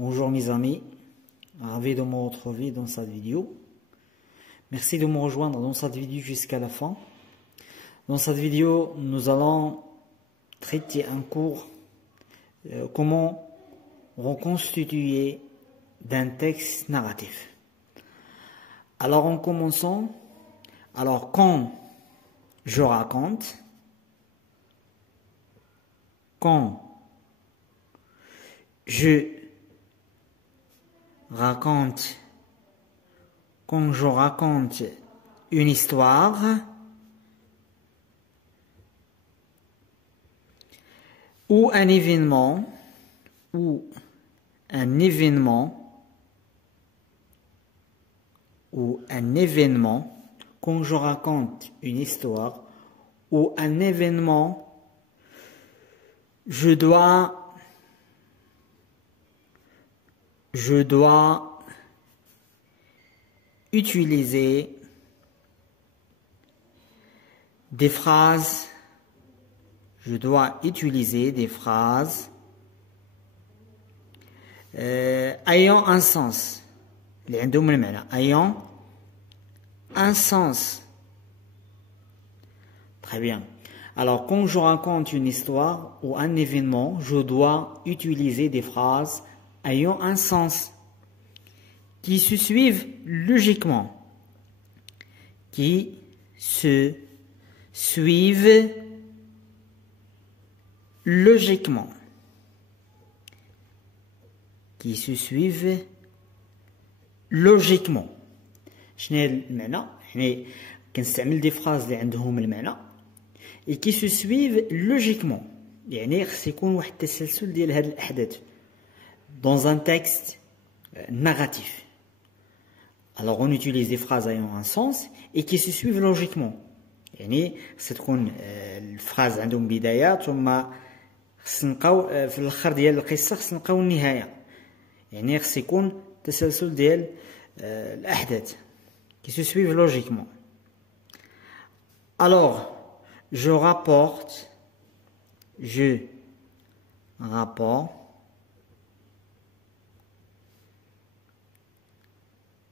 Bonjour mes amis, ravi de me retrouver dans cette vidéo. Merci de me rejoindre dans cette vidéo jusqu'à la fin. Dans cette vidéo, nous allons traiter un cours comment reconstituer d'un texte narratif. Alors en commençant, quand je raconte, quand je raconte une histoire, ou un événement, quand je raconte une histoire ou un événement, je dois utiliser des phrases, ayant un sens, ayant un sens. Très bien. Alors, quand je raconte une histoire ou un événement, je dois utiliser des phrases ayant un sens, qui se suivent logiquement, شنو المعنى؟ يعني كنستعمل دي فراز اللي عندهم المعنى et qui se suivent logiquement. يعني خص يكون واحد التسلسل ديال هاد الاحداث dans un texte narratif. Alors on utilise des phrases ayant un sens et qui se suivent logiquement. يعني ستكون الفراز عندهم بداية ثم خص نلقاو في الاخر ديال القصة خص نلقاو النهاية. يعني خص يكون تسلسل ديال الأحداث qui se suivent logiquement. Alors, je rapporte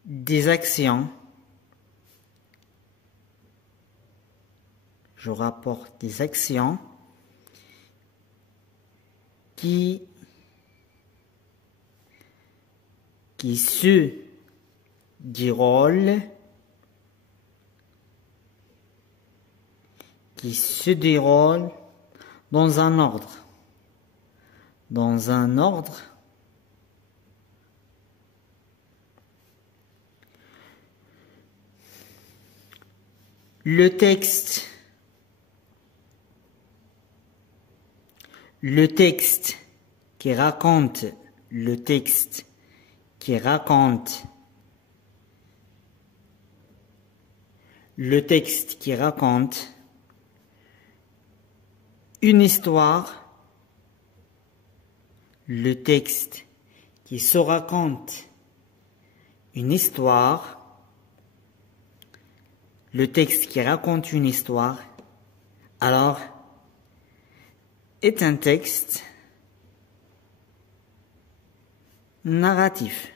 des actions, qui se déroulent dans un ordre. Le texte qui raconte une histoire, le texte qui se raconte une histoire, alors est un texte narratif.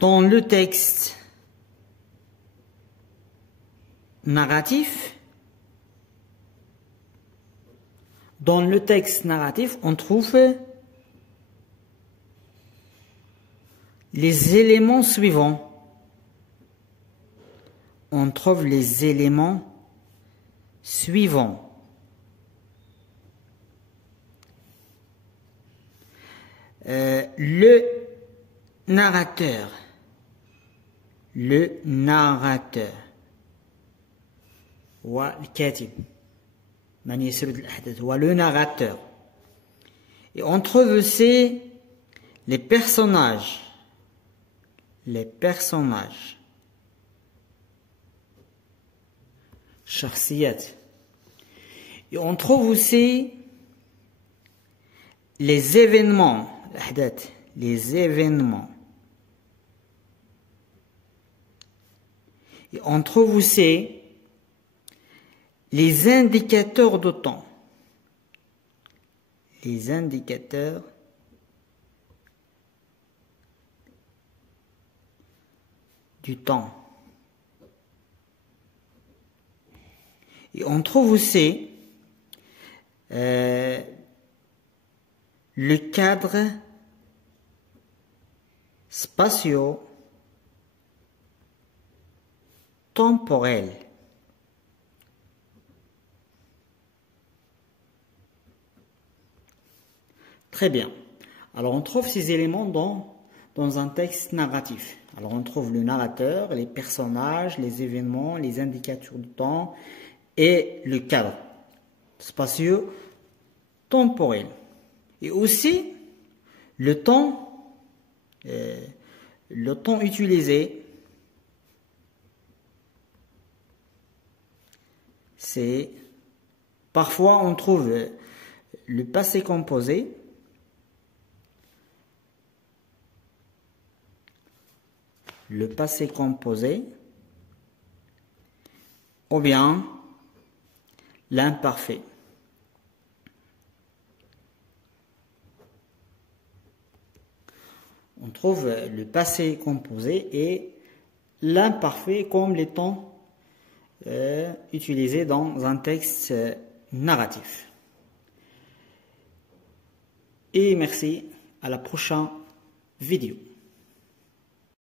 Dans le texte narratif, on trouve les éléments suivants. Le narrateur, والكاتب من يسرد الأحداث هو le narrateur. Et on trouve aussi les personnages, شخصيات. Et on trouve aussi les événements, الأحداث، les événements. Et on trouve aussi Les indicateurs de temps. Les indicateurs du temps. Et on trouve aussi le cadre spatio-temporel. Très bien. Alors on trouve ces éléments dans un texte narratif. Alors on trouve le narrateur, les personnages, les événements, les indicateurs de temps et le cadre spatio-temporel. Et aussi le temps utilisé, c'est parfois on trouve le passé composé, ou bien l'imparfait. On trouve le passé composé et l'imparfait comme les temps utilisés dans un texte narratif. Et merci, à la prochaine vidéo.